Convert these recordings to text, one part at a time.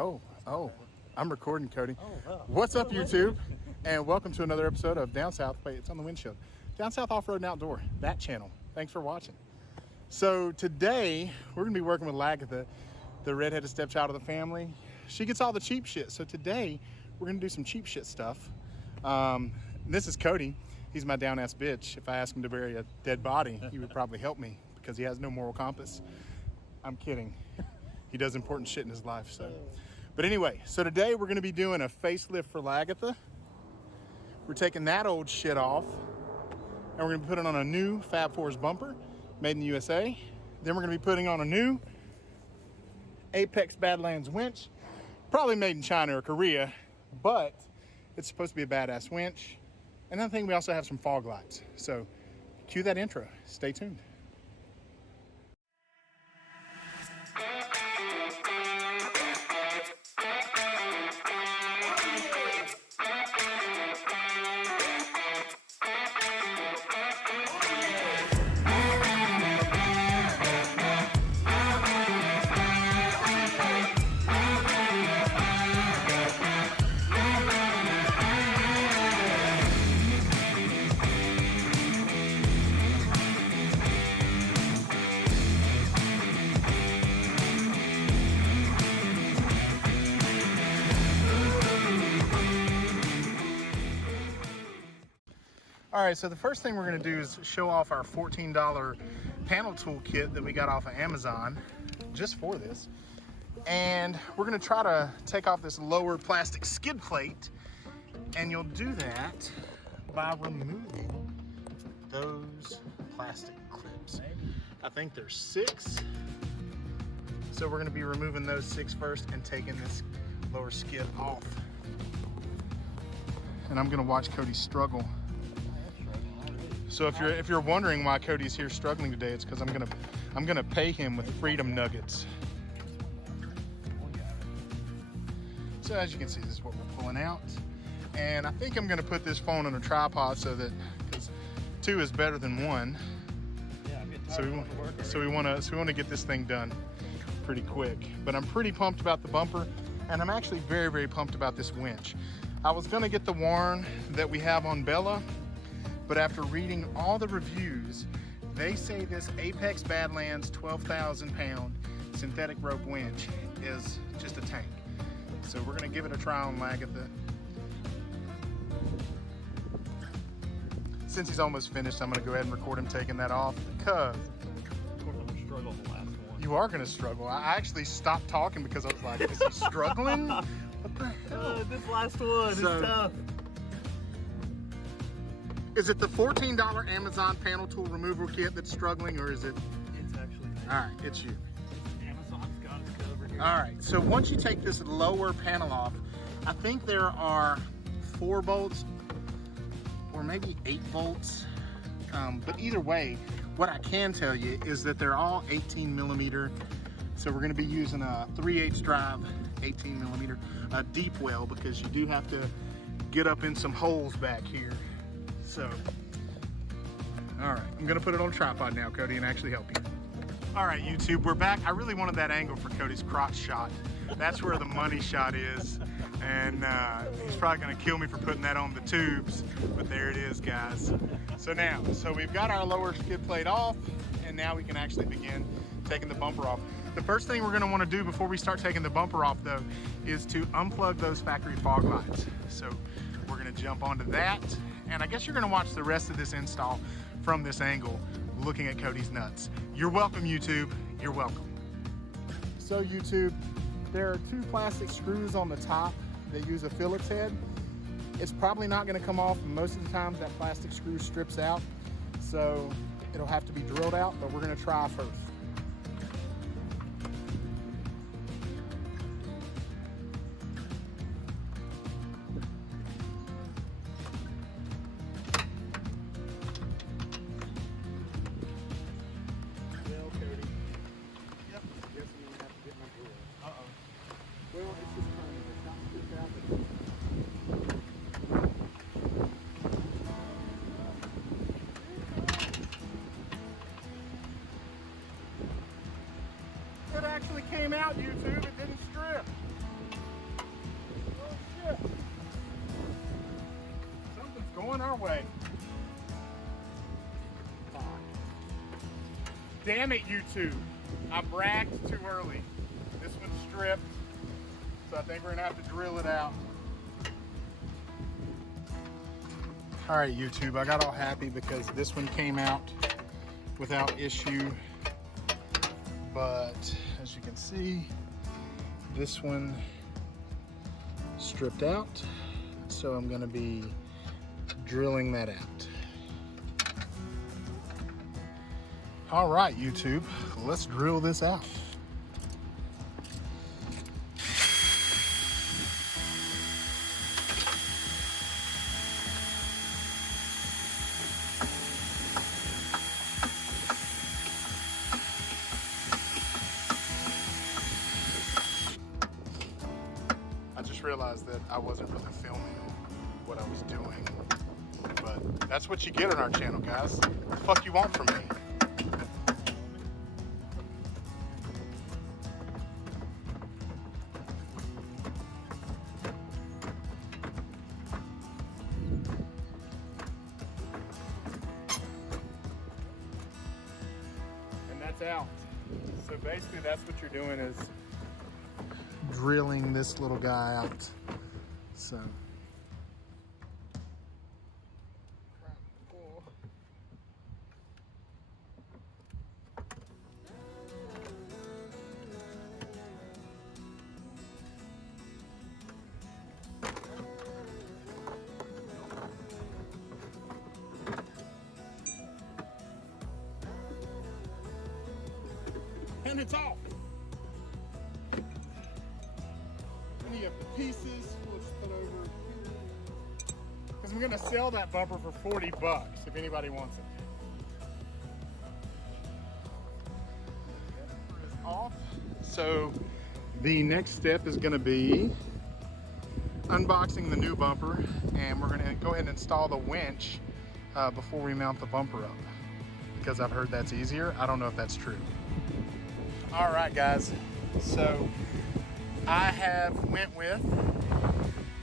Oh, I'm recording, Cody. Oh, wow. What's up, YouTube? And welcome to another episode of Down South. Wait, it's on the Winch Show. Down South Off-Road and Outdoor, that channel. Thanks for watching. So today, we're gonna be working with Lagatha, the redheaded stepchild of the family. She gets all the cheap shit. So today, we're gonna do some cheap shit stuff. This is Cody. He's my down-ass bitch. If I ask him to bury a dead body, he would probably help me because he has no moral compass. I'm kidding. He does important shit in his life, so. But anyway, so today we're gonna be doing a facelift for Lagatha. We're taking that old shit off and we're gonna be putting on a new Fab Fours bumper, made in the USA. Then we're gonna be putting on a new Apex Badlands winch, probably made in China or Korea, but it's supposed to be a badass winch. And I think we also have some fog lights. So cue that intro, stay tuned. All right, so the first thing we're gonna do is show off our $14 panel tool kit that we got off of Amazon just for this. And we're gonna try to take off this lower plastic skid plate, and you'll do that by removing those plastic clips. I think there's 6. So we're gonna be removing those 6 first and taking this lower skid off. And I'm gonna watch Cody struggle. So if you're wondering why Cody's here struggling today, it's because I'm gonna pay him with freedom nuggets. So as you can see, this is what we're pulling out, and I think I'm gonna put this phone on a tripod so that, because 2 is better than 1. Yeah, I'm getting tired. So we want to get this thing done pretty quick. But I'm pretty pumped about the bumper, and I'm actually very, very pumped about this winch. I was gonna get the Warren that we have on Bella, but after reading all the reviews, they say this Apex Badlands 12,000 pound synthetic rope winch is just a tank. So we're gonna give it a try on Lagatha. Since he's almost finished, I'm gonna go ahead and record him taking that off because I'm gonna struggle the last one. you are gonna struggle. I actually stopped talking because I was like, is he struggling? What the hell? This last one is tough. Is it the $14 Amazon panel tool removal kit that's struggling, or is it? It's actually me. All right, it's you. Amazon's got us covered here. All right, so once you take this lower panel off, I think there are 4 bolts or maybe 8 bolts. But either way, what I can tell you is that they're all 18 millimeter. So we're gonna be using a 3/8 drive, 18 millimeter, a deep well, because you do have to get up in some holes back here. So, all right, I'm gonna put it on a tripod now, Cody, and actually help you. All right, YouTube, we're back. I really wanted that angle for Cody's crotch shot. That's where the money shot is. And he's probably gonna kill me for putting that on the tubes, but there it is, guys. So we've got our lower skid plate off, and now we can actually begin taking the bumper off. The first thing we're gonna wanna do before we start taking the bumper off, though, is to unplug those factory fog lights. So we're gonna jump onto that. And I guess you're gonna watch the rest of this install from this angle, looking at Cody's nuts. You're welcome, YouTube, you're welcome. So YouTube, there are 2 plastic screws on the top that use a Phillips head. It's probably not gonna come off, and most of the times that plastic screw strips out. So it'll have to be drilled out, but we're gonna try first. Well, it's just turning. It's not too rapid. It actually came out, YouTube. It didn't strip. damn it, YouTube. I bragged too early. This one's stripped, so I think we're gonna have to drill it out. All right, YouTube, I got all happy because this one came out without issue. But as you can see, this one stripped out. So I'm gonna be drilling that out. All right, YouTube, let's drill this out. I just realized that I wasn't really filming what I was doing, but that's what you get on our channel, guys. What the fuck you want from me? And that's out. So basically that's what you're doing, is drilling this little guy out. So and it's off. Any of the pieces we'll just put over here, because we're gonna sell that bumper for 40 bucks if anybody wants it. That bumper is off. So the next step is gonna be unboxing the new bumper, and we're gonna go ahead and install the winch before we mount the bumper up, because I've heard that's easier. I don't know if that's true. All right, guys, so I have went with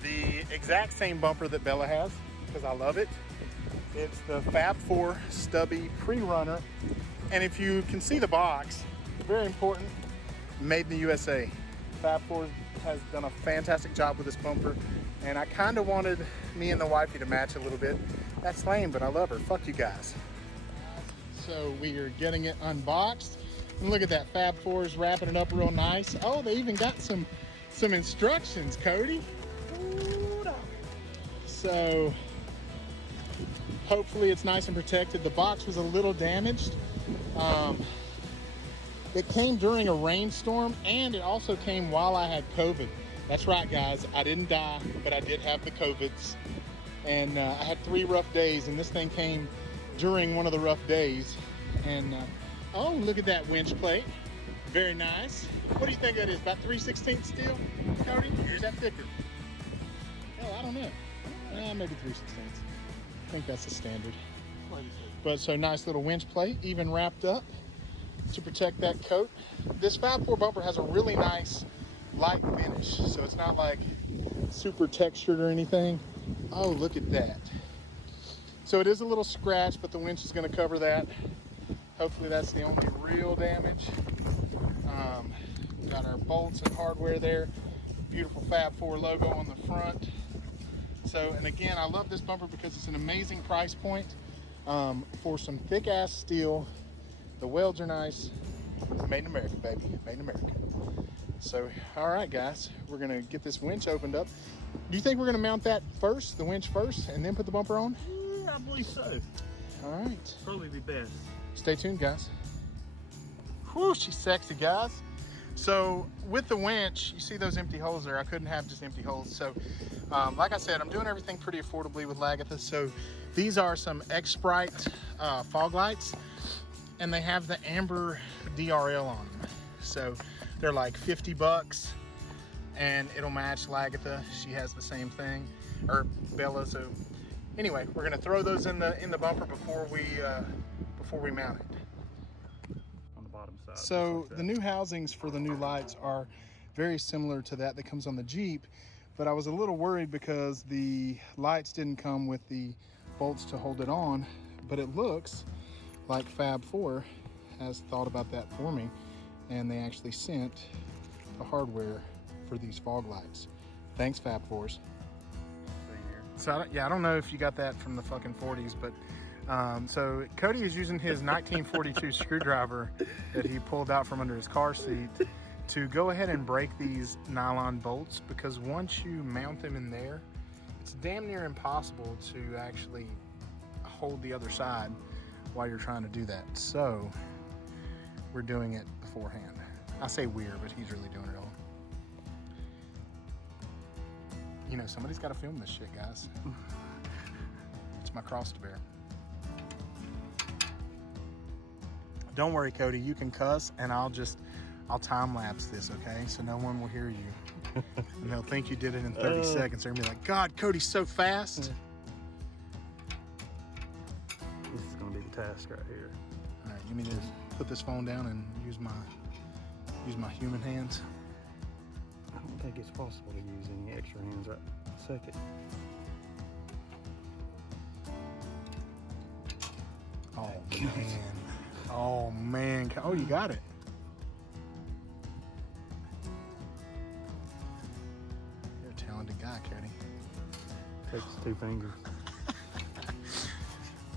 the exact same bumper that Bella has because I love it. It's the Fab 4 Stubby Pre-Runner, and if you can see the box, very important, made in the USA. Fab 4 has done a fantastic job with this bumper, and I kind of wanted me and the wifey to match a little bit. That's lame, but I love her. Fuck you guys. So we are getting it unboxed. And look at that, Fab 4 is wrapping it up real nice. Oh, they even got some instructions, Cody. So hopefully it's nice and protected. The box was a little damaged. It came during a rainstorm, and it also came while I had COVID. That's right, guys, I didn't die, but I did have the COVIDs. And I had 3 rough days, and this thing came during one of the rough days. And oh, look at that winch plate. Very nice. What do you think that is? About 3/16 steel, Cody? Or is that thicker? Oh, I don't know. Maybe 3/16. I think that's the standard. But so nice little winch plate, even wrapped up to protect that coat. This Fab 4 bumper has a really nice light finish, so it's not like super textured or anything. Oh, look at that. So it is a little scratch, but the winch is going to cover that. Hopefully that's the only real damage. Got our bolts and hardware there. Beautiful Fab 4 logo on the front. So, and again, I love this bumper because it's an amazing price point for some thick ass steel. The welds are nice. Made in America, baby. Made in America. So, all right, guys, we're gonna get this winch opened up. Do you think we're gonna mount that first, the winch first, and then put the bumper on? Yeah, I believe so. All right. Probably the best. Stay tuned, guys. Whew, she's sexy, guys. So with the winch, you see those empty holes there. I couldn't have just empty holes. So like I said, I'm doing everything pretty affordably with Lagatha. So these are some X-Sprite fog lights, and they have the amber DRL on them. So they're like 50 bucks, and it'll match Lagatha. She has the same thing, or Bella. So anyway, we're gonna throw those in the bumper before we mount it. On the bottom side. So like the new housings for the new lights are very similar to that comes on the Jeep, but I was a little worried because the lights didn't come with the bolts to hold it on, but it looks like Fab 4 has thought about that for me, and they actually sent the hardware for these fog lights. Thanks, Fab Force. So I don't know if you got that from the fucking 40s, but so Cody is using his 1942 screwdriver that he pulled out from under his car seat to go ahead and break these nylon bolts, because once you mount them in there, it's damn near impossible to actually hold the other side while you're trying to do that. So we're doing it beforehand. I say we're, but he's really doing it all. You know, somebody's got to film this shit, guys. It's my cross to bear. Don't worry, Cody, you can cuss, and I'll time lapse this, okay? So no one will hear you. And they'll think you did it in 30 seconds. They're gonna be like, God, Cody's so fast. This is gonna be the task right here. All right, you need to put this phone down and use my human hands. I don't think it's possible to use any extra hands right this second. Oh man. Oh man. Oh, you got it. You're a talented guy, Cody. Takes 2 fingers.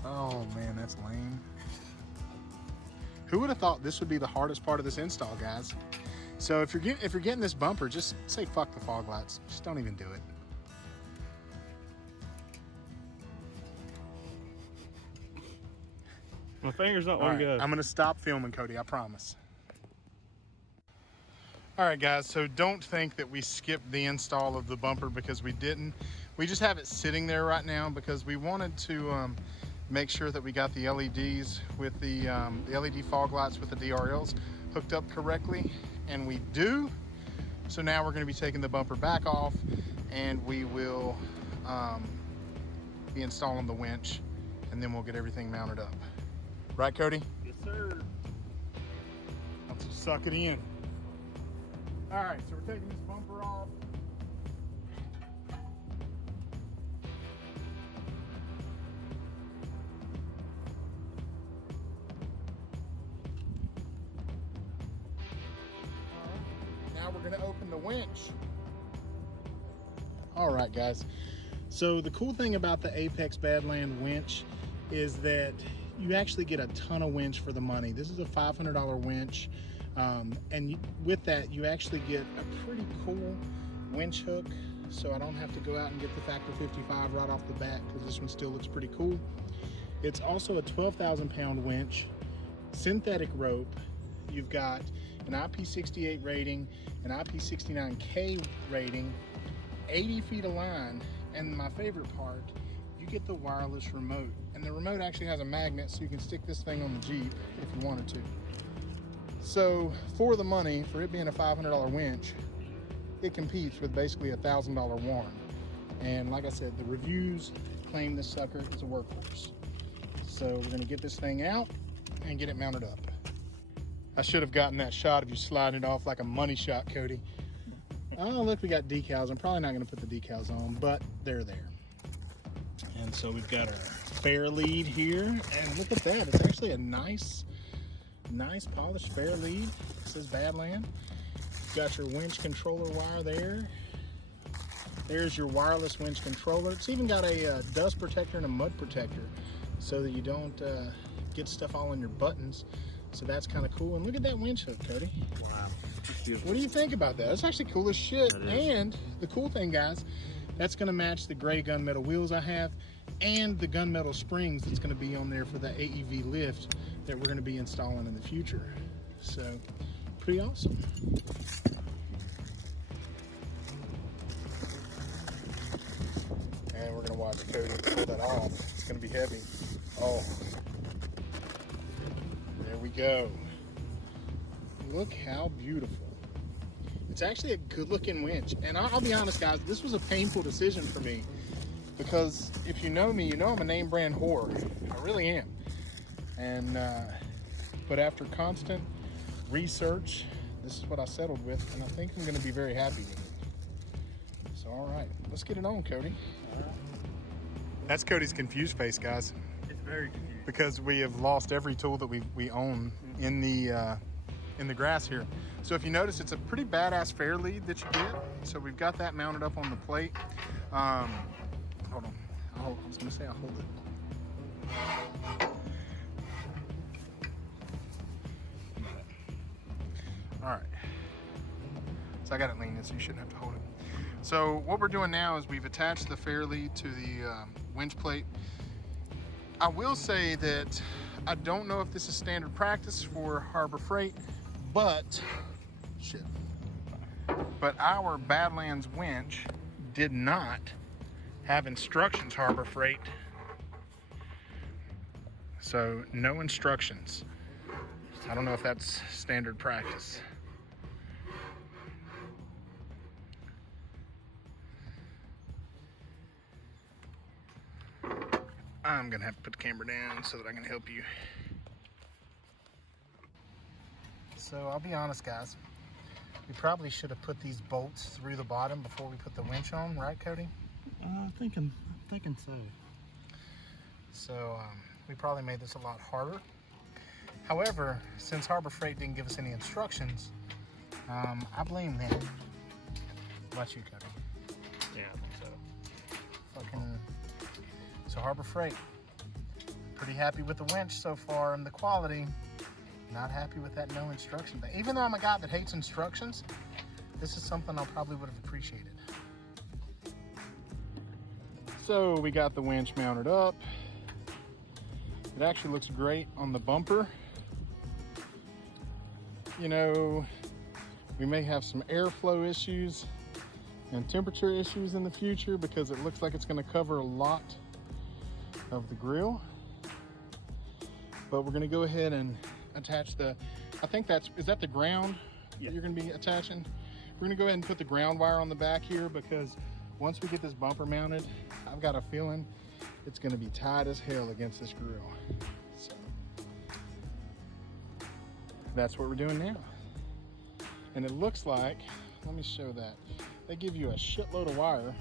Oh man, that's lame. Who would have thought this would be the hardest part of this install, guys? So if you're getting this bumper, just say fuck the fog lights. Just don't even do it. My finger's not All one right, go. I'm gonna stop filming, Cody, I promise. All right, guys, so don't think that we skipped the install of the bumper, because we didn't. We just have it sitting there right now because we wanted to make sure that we got the LEDs with the LED fog lights with the DRLs hooked up correctly, and we do. So now we're gonna be taking the bumper back off, and we will be installing the winch, and then we'll get everything mounted up. Right, Cody? Yes, sir. Let's just suck it in. All right, so we're taking this bumper off. Now we're gonna open the winch. All right, guys. So the cool thing about the Apex Badlands winch is that you actually get a ton of winch for the money. This is a $500 winch. And with that, you actually get a pretty cool winch hook. So I don't have to go out and get the Factor 55 right off the bat, because this one still looks pretty cool. It's also a 12,000 pound winch, synthetic rope. You've got an IP68 rating, an IP69K rating, 80 feet of line, and my favorite part, you get the wireless remote. And the remote actually has a magnet, so you can stick this thing on the Jeep if you wanted to. So for the money, for it being a $500 winch, it competes with basically a $1,000 Warren. And like I said, the reviews claim this sucker is a workhorse. So we're gonna get this thing out and get it mounted up. I should have gotten that shot of you sliding it off like a money shot, Cody. Oh, look, we got decals. I'm probably not gonna put the decals on, but they're there. And so we've got our fair lead here, and look at that. It's actually a nice polished fair lead. It says Badlands. You've got your winch controller wire there. There's your wireless winch controller. It's even got a dust protector and a mud protector so that you don't get stuff all on your buttons. So that's kind of cool. And look at that winch hook, Cody. Wow. What do you think about that? That's actually cool as shit. And the cool thing, guys, that's gonna match the gray gunmetal wheels I have and the gunmetal springs that's gonna be on there for the AEV lift that we're gonna be installing in the future. So, pretty awesome. And we're gonna watch Cody pull that off. It's gonna be heavy. Oh, there we go. Look how beautiful. It's actually a good looking winch. And I'll be honest, guys, this was a painful decision for me, because if you know me, you know I'm a name brand whore. I really am. And, but after constant research, this is what I settled with, and I think I'm gonna be very happy with it. So, all right, let's get it on, Cody. That's Cody's confused face, guys. It's very confusing. Because we have lost every tool that we own in the grass here. So if you notice, it's a pretty badass fair lead that you get. So we've got that mounted up on the plate. Hold on. I was gonna say I'll hold it. All right. So I got it leaning, so you shouldn't have to hold it. So what we're doing now is we've attached the fair lead to the winch plate. I will say that I don't know if this is standard practice for Harbor Freight, but our Badlands winch did not have instructions, Harbor Freight. So no instructions. I don't know if that's standard practice. I'm gonna have to put the camera down so that I can help you. So I'll be honest, guys. We probably should have put these bolts through the bottom before we put the winch on, right, Cody? I'm thinking so. So we probably made this a lot harder. However, since Harbor Freight didn't give us any instructions, I blame them. What about you, Cody? Yeah, I think so. So Harbor Freight, pretty happy with the winch so far and the quality. Not happy with that no instruction. But even though I'm a guy that hates instructions, this is something I probably would have appreciated. So we got the winch mounted up. It actually looks great on the bumper. You know, we may have some airflow issues and temperature issues in the future because it looks like it's going to cover a lot of the grill. But we're going to go ahead and attach the, I think is that the ground that you're going to be attaching? We're going to go ahead and put the ground wire on the back here because once we get this bumper mounted, I've got a feeling it's going to be tight as hell against this grill. So that's what we're doing now. And it looks like, let me show that. They give you a shitload of wire,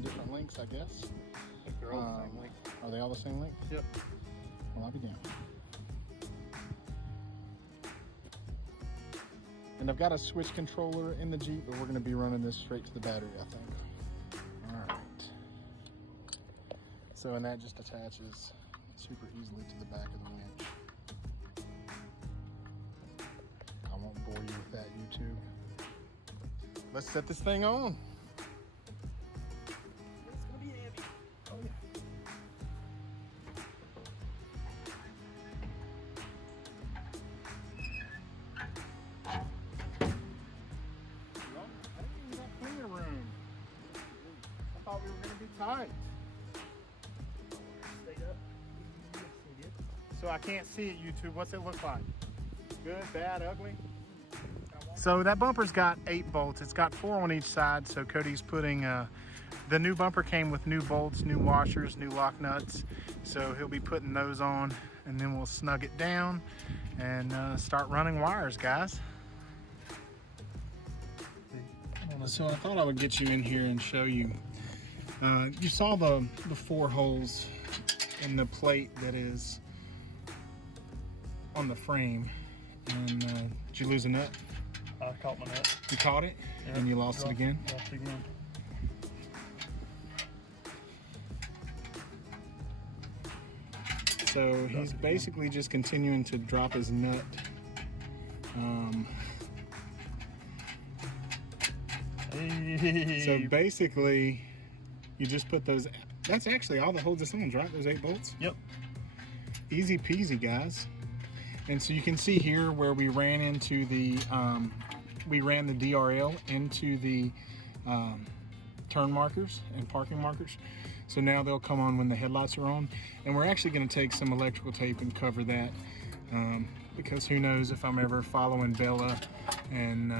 different lengths, I guess. I think they're all the same length. Are they all the same length? Yep. Well, I'll be down. And I've got a switch controller in the Jeep, but we're going to be running this straight to the battery, I think. All right. So, and that just attaches super easily to the back of the winch. I won't bore you with that, YouTube. Let's set this thing on. It's gonna be heavy. Oh, yeah. I thought we were going to be tight. So I can't see it, YouTube. What's it look like? Good, bad, ugly? So that bumper's got 8 bolts. It's got 4 on each side. So Cody's putting, the new bumper came with new bolts, new washers, new lock nuts. So he'll be putting those on and then we'll snug it down and start running wires, guys. So I thought I would get you in here and show you. You saw the 4 holes in the plate that is on the frame. And did you lose a nut? I caught my nut. You caught it? Yep. And you lost it again? Lost it again. So he's basically just continuing to drop his nut. So basically, you just put those, that's actually all that holds this on, right? Those 8 bolts? Yep. Easy peasy, guys. And so you can see here where we ran into the, we ran the DRL into the turn markers and parking markers. So now they'll come on when the headlights are on. And we're actually going to take some electrical tape and cover that because who knows if I'm ever following Bella and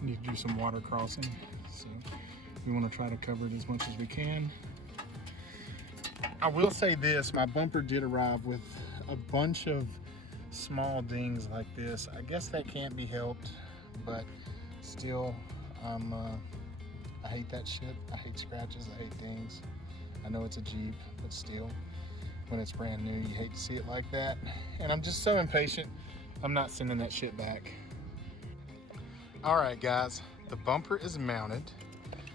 need to do some water crossing. So we want to try to cover it as much as we can. I will say this, my bumper did arrive with a bunch of small dings like this. I guess that can't be helped, but still, I hate that shit. I hate scratches, I hate dings. I know it's a Jeep, but still, when it's brand new, you hate to see it like that. And I'm just so impatient I'm not sending that shit back. All right, guys, the bumper is mounted.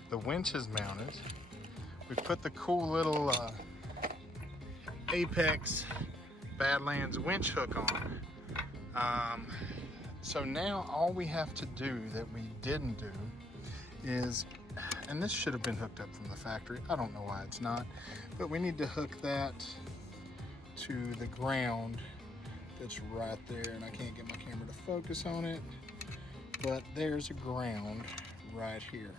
The winch is mounted. We put the cool little Apex Badlands winch hook on. So now all we have to do that we didn't do is, and this should have been hooked up from the factory. I don't know why it's not, but we need to hook that to the ground that's right there. And I can't get my camera to focus on it, but there's a ground right here.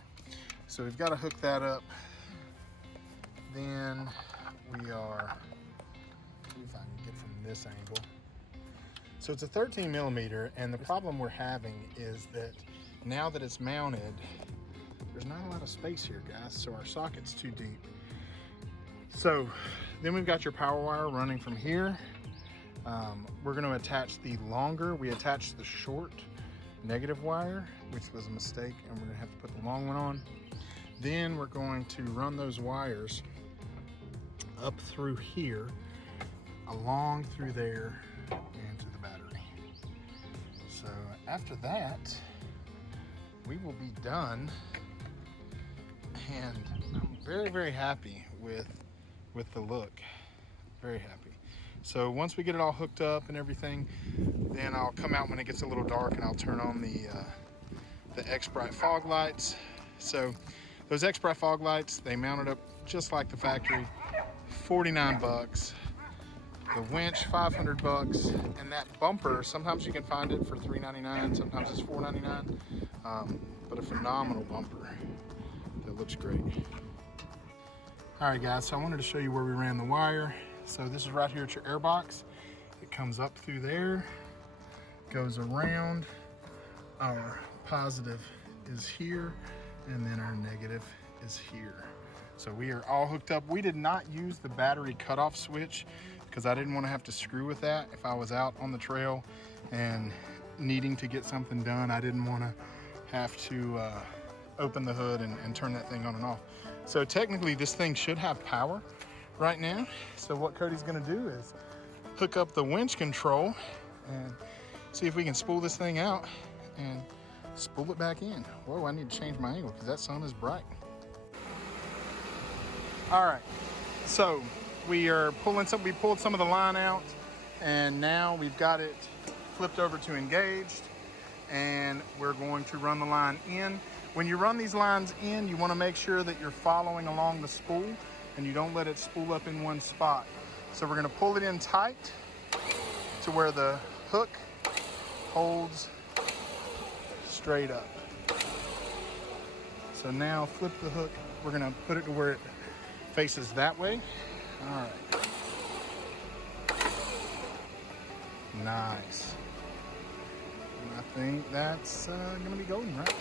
So we've got to hook that up. Then we are, see if I can get from this angle. So it's a 13 millimeter, and the problem we're having is that now that it's mounted, there's not a lot of space here, guys, so our socket's too deep. So then we've got your power wire running from here. We're gonna attach the longer, we attached the short negative wire, which was a mistake, and we're gonna have to put the long one on. Then we're going to run those wires up through here, along through there, and to the battery. So after that, we will be done, and I'm very, very happy with the look. Very happy. So once we get it all hooked up and everything, then I'll come out when it gets a little dark and I'll turn on the X-Bright fog lights. So those X-Bright fog lights, they mounted up just like the factory, 49 bucks. The winch, 500 bucks. And that bumper, sometimes you can find it for $3.99, sometimes it's $4.99. But a phenomenal bumper that looks great. All right, guys, so I wanted to show you where we ran the wire. So this is right here at your air box. It comes up through there, goes around. Our positive is here, and then our negative is here. So we are all hooked up. We did not use the battery cutoff switch because I didn't want to have to screw with that if I was out on the trail and needing to get something done. I didn't want to have to open the hood and turn that thing on and off. So technically this thing should have power right now. So what Cody's gonna do is hook up the winch control and see if we can spool this thing out and spool it back in. Whoa, I need to change my angle because that sun is bright. All right, so we pulled some of the line out, and now we've got it flipped over to engaged, and we're going to run the line in. When you run these lines in, you want to make sure that you're following along the spool and you don't let it spool up in one spot. So we're going to pull it in tight to where the hook holds straight up. So now flip the hook. We're going to put it to where it faces that way. All right. Nice. And I think that's going to be golden, right?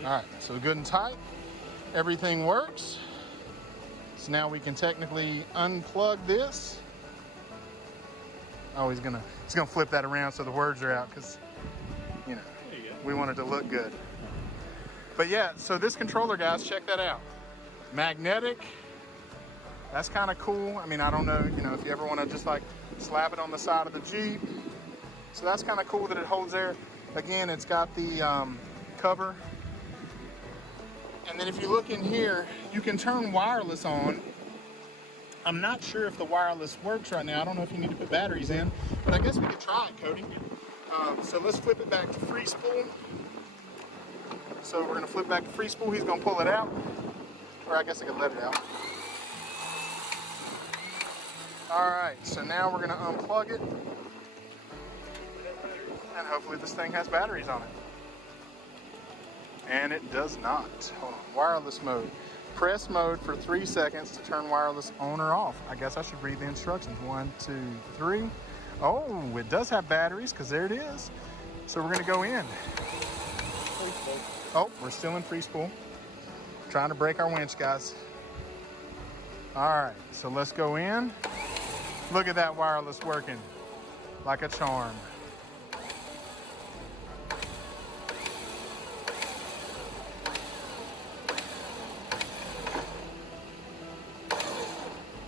All right, so good and tight. Everything works. So now we can technically unplug this. Oh, he's gonna flip that around so the words are out because, you know, we want it to look good. But yeah, so this controller, guys, check that out. Magnetic. That's kind of cool. I mean, I don't know, you know, if you ever want to just like slap it on the side of the Jeep. So that's kind of cool that it holds there. Again, it's got the cover. And then if you look in here, you can turn wireless on. I'm not sure if the wireless works right now. I don't know if you need to put batteries in, but I guess we could try it, Cody. So let's flip it back to free spool. So we're gonna flip back to free spool. He's gonna pull it out. Or I guess I could let it out. All right, so now we're gonna unplug it. And hopefully this thing has batteries on it. And it does not. Hold on, wireless mode. Press mode for 3 seconds to turn wireless on or off. I guess I should read the instructions. 1, 2, 3. Oh, it does have batteries because there it is. So we're gonna go in. Oh, we're still in free spool. Trying to break our winch, guys. All right, so let's go in. Look at that wireless working like a charm.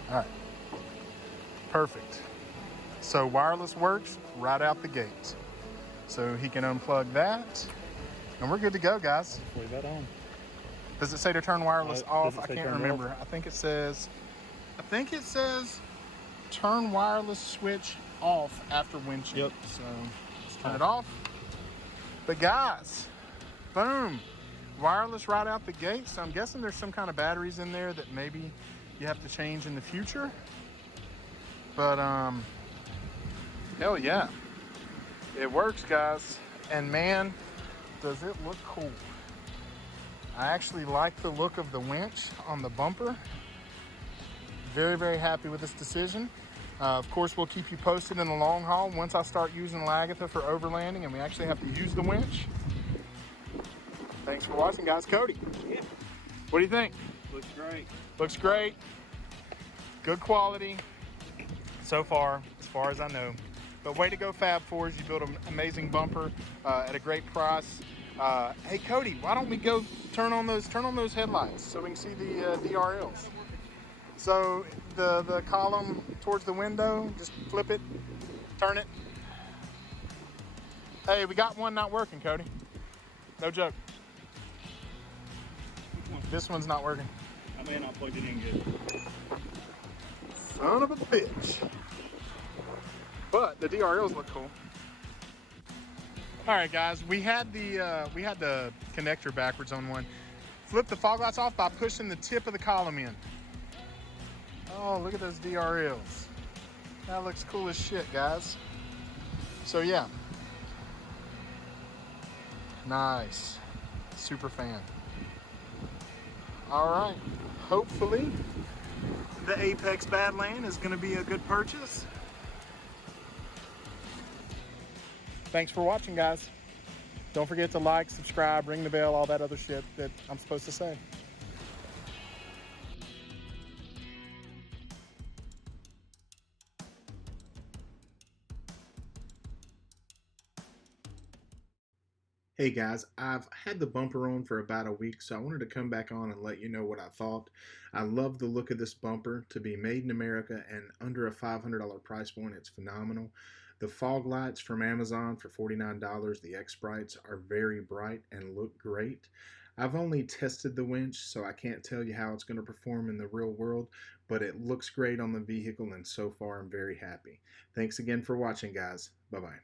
All right, perfect. So wireless works right out the gate. So he can unplug that. And we're good to go, guys. Leave that on. Does it say to turn wireless off? I say can't turn remember. off? I think it says turn wireless switch off after winching. Yep. So let's turn it off. But guys, boom. Wireless right out the gate. So I'm guessing there's some kind of batteries in there that maybe you have to change in the future. But hell yeah. It works, guys. And man, does it look cool. I actually like the look of the winch on the bumper. Very, very happy with this decision. Of course, we'll keep you posted in the long haul once I start using Lagatha for overlanding and we actually have to use the winch. Thanks for watching, guys. Cody, Yeah. what do you think? Looks great. Looks great. Good quality so far as I know. But way to go, Fab Fours. You built an amazing bumper at a great price. Hey Cody, why don't we go turn on those headlights so we can see the DRLs? So the column towards the window, just flip it, turn it. Hey, we got one not working, Cody. No joke. This one's not working. I may not plugged it in good. Son of a bitch. But the DRLs look cool. All right, guys, we had the connector backwards on one. Flip the fog lights off by pushing the tip of the column in. Oh, look at those DRLs. That looks cool as shit, guys. So yeah. Nice. Super fan. All right. Hopefully the Apex Badland is going to be a good purchase. Thanks for watching, guys. Don't forget to like, subscribe, ring the bell, all that other shit that I'm supposed to say. Hey guys, I've had the bumper on for about a week, so I wanted to come back on and let you know what I thought. I love the look of this bumper. To be made in America and under a $500 price point, it's phenomenal. The fog lights from Amazon for $49, the X-Brights, are very bright and look great. I've only tested the winch, so I can't tell you how it's going to perform in the real world, but it looks great on the vehicle, and so far I'm very happy. Thanks again for watching, guys. Bye-bye.